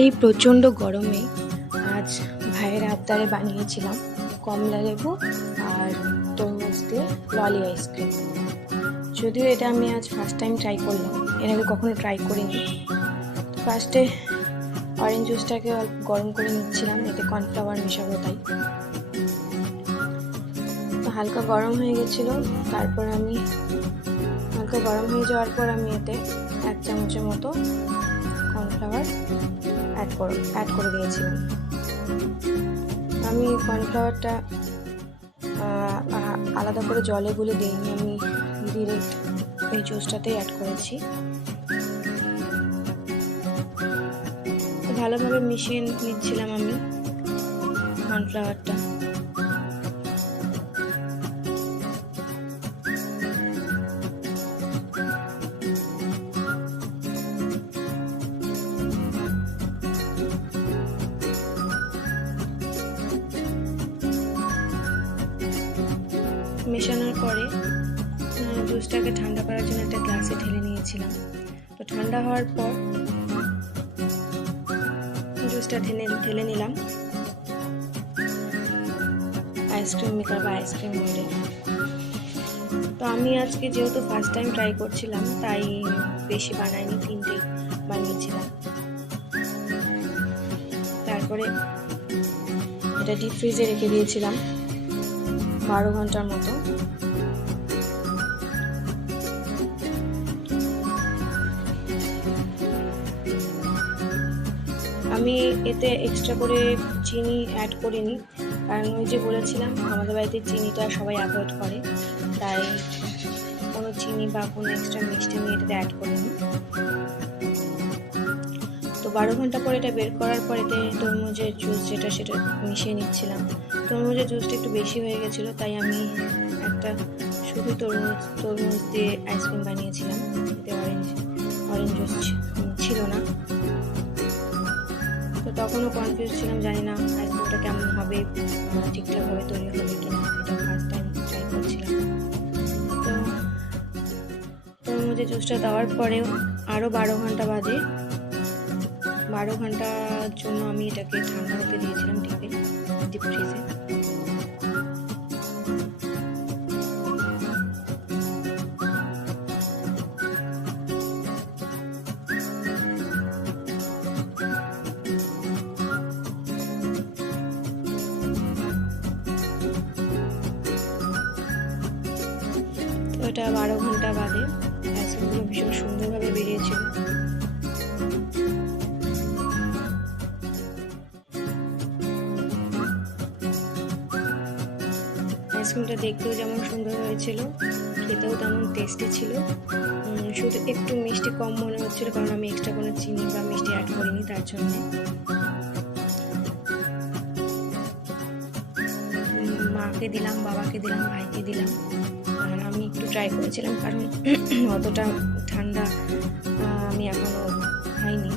এই প্রচণ্ড গরমে আজ ভাইয়ের আবদারে বানিয়েছিলাম কমলা লেবু আর তরমুজ দিয়ে ললি আইসক্রিম। যদিও এটা আমি আজ ফার্স্ট টাইম ট্রাই করলাম, এর আগে কখনো ট্রাই করিনি। ফার্স্টে অরেঞ্জ জুসটাকে অল্প গরম করে নিচ্ছিলাম, এতে কর্নফ্লাওয়ার মেশাবো তাই। হালকা গরম হয়ে গেছিলো, তারপর আমি হালকা গরম হয়ে যাওয়ার পর আমি এতে 1 চামচের মতো কর্নফ্লাওয়ার অ্যাড করে দিয়েছিলাম। আমি কর্নফ্লাওয়ারটা আলাদা করে জলে গুলে দিইনি, আমি ডিরেক্ট এই জুসটাতেই অ্যাড করেছি। ভালোভাবে মিশিয়ে নিচ্ছিলাম আমি কর্নফ্লাওয়ারটা। মেশানোর পরে জুসটাকে ঠান্ডা করার জন্য একটা গ্লাসে ঢেলে নিয়েছিলাম। তো ঠান্ডা হওয়ার পর জুসটা ঢেলে নিলাম আইসক্রিম মেকার বা আইসক্রিম মোল্ডে। তো আমি আজকে যেহেতু ফার্স্ট টাইম ট্রাই করছিলাম তাই বেশি বানাইনি, 3টে বানিয়েছিলাম। তারপরে এটা ডিপ ফ্রিজে রেখে দিয়েছিলাম 12 ঘন্টার মতো। আমি এতে এক্সট্রা করে চিনি অ্যাড করিনি, কারণ ওই যে বলেছিলাম আমাদের বাড়িতে চিনিটা সবাই অ্যাভয়েড করে, তাই কোনো চিনি বা কোনো এক্সট্রা মিষ্টি আমি এটাতে অ্যাড করিনি। তো 12 ঘন্টা পরে এটা বের করার পর এতে তরমুজের জুস সেটা মিশিয়ে নিচ্ছিলাম। তরমুজের জুসটা একটু বেশি হয়ে গেছিলো, তাই আমি একটা শুধু তরমুজ দিয়ে আইসক্রিম বানিয়েছিলাম, এতে অরেঞ্জ জুস ছিল না। তো তখনও কনফিউজ ছিলাম, জানি না আইসক্রিমটা কেমন হবে, ঠিকঠাকভাবে তৈরি হবে কিনা, এটা ফার্স্ট টাইম ট্রাই করছিলাম। তো তরমুজের জুসটা দেওয়ার পরেও আরও 12 ঘন্টা বাদে 12 ঘন্টার জন্য আমি এটাকে ঠান্ডা হতে দিয়েছিলাম ডিপ ফ্রিজে। ওটা 12 ঘন্টা বাদে আইসক্রিমগুলো ভীষণ সুন্দরভাবে বেরিয়েছিল। আইসক্রিমটা দেখতেও যেমন সুন্দর হয়েছিল, খেতেও তেমন টেস্টি ছিল। শুধু একটু মিষ্টি কম মনে হচ্ছিল, কারণ আমি এক্সট্রা কোনো চিনি বা মিষ্টি অ্যাড করিনি, তার জন্য। মাকে দিলাম, বাবাকে দিলাম, ভাইকে দিলাম। আর আমি একটু ট্রাই করেছিলাম, কারণ অতটা ঠান্ডা আমি এখনো খাইনি।